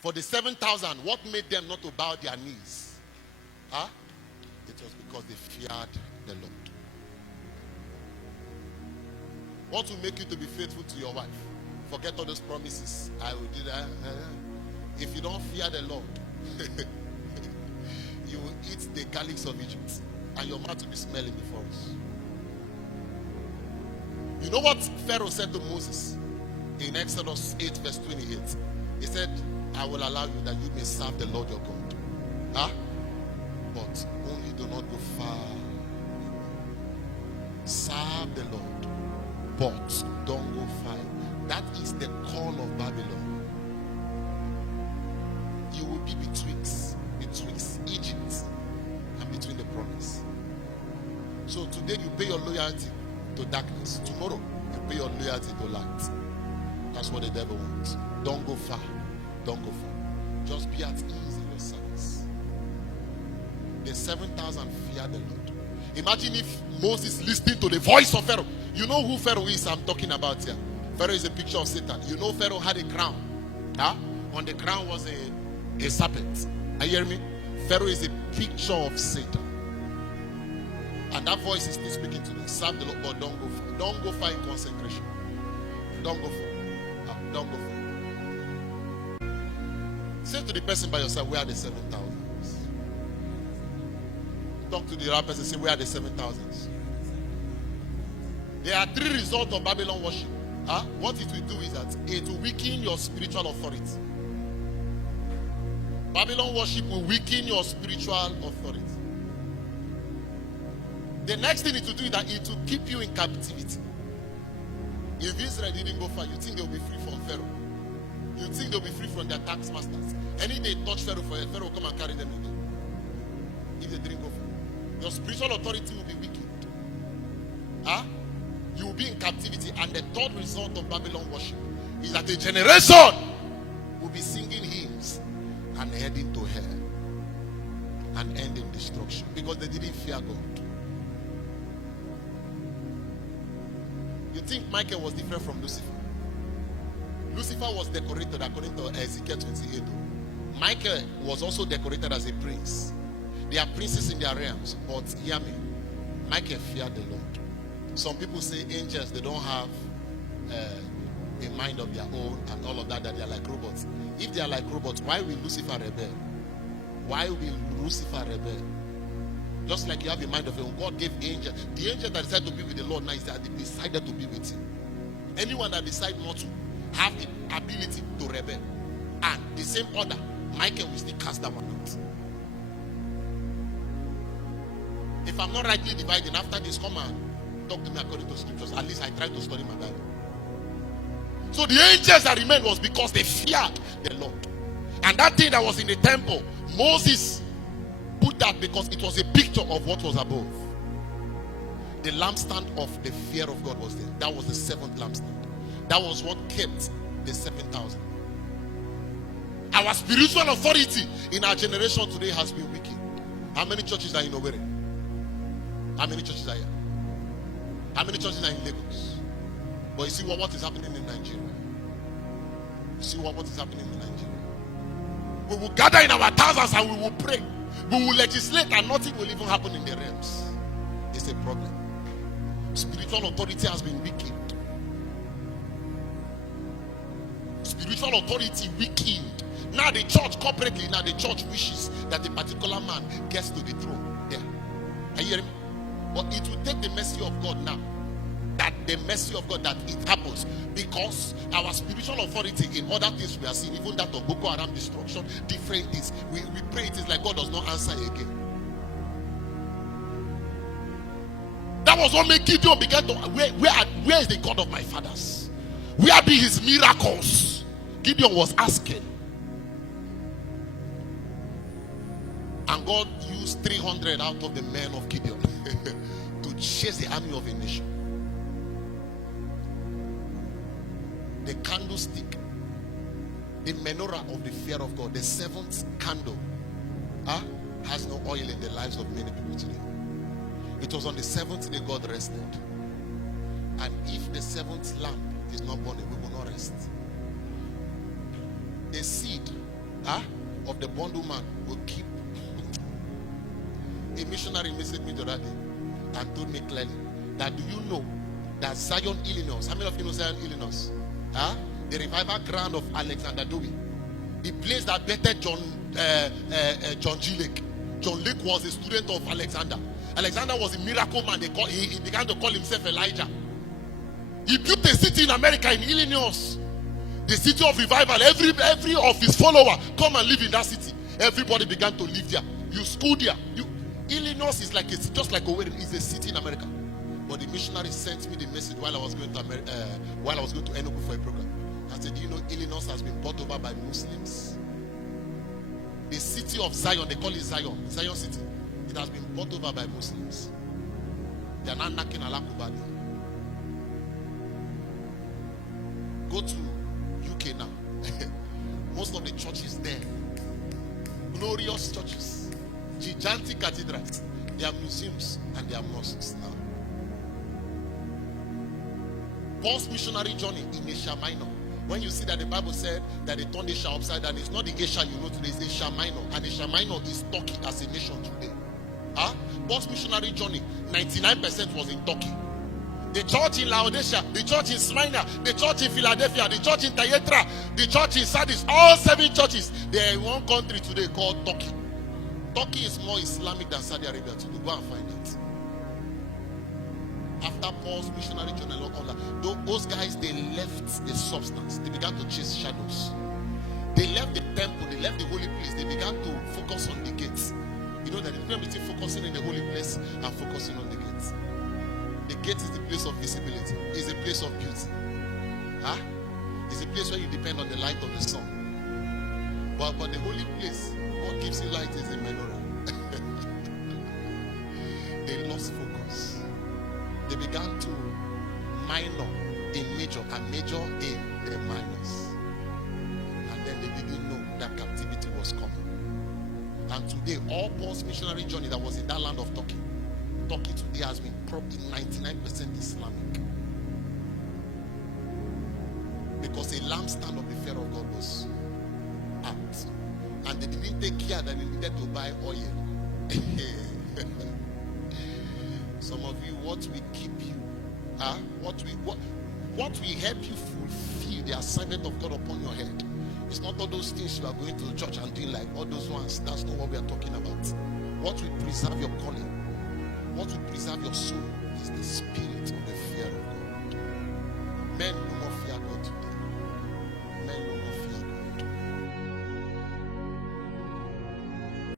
For the 7,000, what made them not to bow their knees? Huh? It was because they feared the Lord. What will make you to be faithful to your wife? Forget all those promises. I will do that. If you don't fear the Lord, you will eat the garlics of Egypt, and your mouth will be smelling before us. You know what Pharaoh said to Moses in Exodus 8 verse 28? He said, I will allow you that you may serve the Lord your God. Huh? But only do not go far. Serve the Lord, but don't go far. That is the call of Babylon. You will be betwixt Egypt and between the promise. So today you pay your loyalty to darkness. Tomorrow you pay your loyalty to light. That's what the devil wants. Don't go far. Don't go far. Just be at ease in your service. The 7,000 fear the Lord. Imagine if Moses listened to the voice of Pharaoh. You know who Pharaoh is I'm talking about here. Pharaoh is a picture of Satan. You know Pharaoh had a crown. Huh? On the crown was a serpent. Are you hearing me? Pharaoh is a picture of Satan. And that voice is still speaking to them. Serve the Lord, but don't go far. Don't go far in consecration. Don't go far. Don't go far. Say to the person by yourself, where are the 7,000? Talk to the other person, say, where are the 7,000? There are 3 results of Babylon worship. What it will do is that it will weaken your spiritual authority. Babylon worship will weaken your spiritual authority. The next thing it will do is that it will keep you in captivity. If Israel didn't go far, you think they will be free from Pharaoh? You think they'll be free from their tax masters? Any day they touch Pharaoh, Pharaoh will come and carry them again. If they didn't go far, your spiritual authority will be weakened. You will be in captivity. And the third result of Babylon worship is that a generation will be singing hymns and heading to hell and end in destruction because they didn't fear God. You think Michael was different from Lucifer? Lucifer was decorated according to Ezekiel 28. Michael was also decorated as a prince. They are princes in their realms, but hear me, Michael feared the Lord. Some people say angels, they don't have a mind of their own and all of that, that they are like robots. If they are like robots, why will Lucifer rebel? Why will Lucifer rebel? Just like you have a mind of your own, God gave angels. The angel that decided to be with the Lord now is that they decided to be with him. Anyone that decides not to have the ability to rebel, and the same order, Michael will still cast that one out. If I'm not rightly dividing, after this, come and talk to me according to scriptures. At least I try to study my Bible. So the angels that remained was because they feared the Lord. And that thing that was in the temple, Moses put that because it was a picture of what was above. The lampstand of the fear of God was there. That was the 7th lampstand. That was what kept the 7,000. Our spiritual authority in our generation today has been weakened. How many churches are in Owerri? How many churches are here? How many churches are in Lagos? But you see what is happening in Nigeria. You see what is happening in Nigeria. We will gather in our thousands and we will pray. We will legislate and nothing will even happen in the realms. It's a problem. Spiritual authority has been weakened. Spiritual authority weakened. Now the church corporately, now the church wishes that a particular man gets to the throne there. Are you hearing me? But it will take the mercy of God now. That the mercy of God that it happens. Because our spiritual authority in other things we are seeing, even that of Boko Haram destruction, different things. We pray it is like God does not answer again. That was what made Gideon begin to, where is the God of my fathers? Where be his miracles? Gideon was asking. And God used 300 out of the men of Gideon to chase the army of a nation. The candlestick, the menorah of the fear of God, the 7th candle, has no oil in the lives of many people today. It was on the 7th day God rested. And if the 7th lamp is not burning, we will not rest. The seed of the bondwoman will keep. A missionary messaged me the other day and told me clearly that, do you know that Zion, Illinois, how many of you know Zion, Illinois? The revival ground of Alexander Dowie, the place that bettered John G. Lake. John Lake was a student of Alexander. Alexander was a miracle man. He began to call himself Elijah. He built a city in America, in Illinois, the city of revival. Every of his followers come and live in that city. Everybody began to live there. You school there. Illinois is like just like Owerri. It's a city in America. But the missionary sent me the message while I was going to Enugu for a program. I said, do you know Illinois has been bought over by Muslims? The city of Zion, they call it Zion City. It has been bought over by Muslims. They are not knocking Alakubadi. Go to UK now. Most of the churches there, glorious churches, gigantic cathedrals, they are museums and they are mosques now. Paul's missionary journey in Asia Minor. When you see that the Bible said that they turned Asia upside down, it's not the Asia you know today, it's Asia Minor. And Asia Minor is Turkey as a nation today. Paul's missionary journey, 99% was in Turkey. The church in Laodicea, the church in Smyrna, the church in Philadelphia, the church in Thyatira, the church in Sardis, all 7 churches, they are in one country today called Turkey. Turkey is more Islamic than Saudi Arabia today. Go and find it. After Paul's missionary journey, those guys, they left the substance. They began to chase shadows. They left the temple. They left the holy place. They began to focus on the gates. You know that the difference between focusing in the holy place and focusing on the gates. The gate is the place of visibility. It's a place of beauty. It's a place where you depend on the light of the sun. But the holy place, what gives you light is the menorah. They lost focus. They began to minor in major and major in the minors. And then they didn't know that captivity was coming. And today, all Paul's missionary journey that was in that land of Turkey today has been probably 99% Islamic. Because a lampstand of the fear of God was out. And they didn't take care that they needed to buy oil. Some of you, what will keep you? What will help you fulfill the assignment of God upon your head? It's not all those things you are going to church and doing like all those ones. That's not what we are talking about. What will preserve your calling? What will preserve your soul is the spirit of the fear of God. Men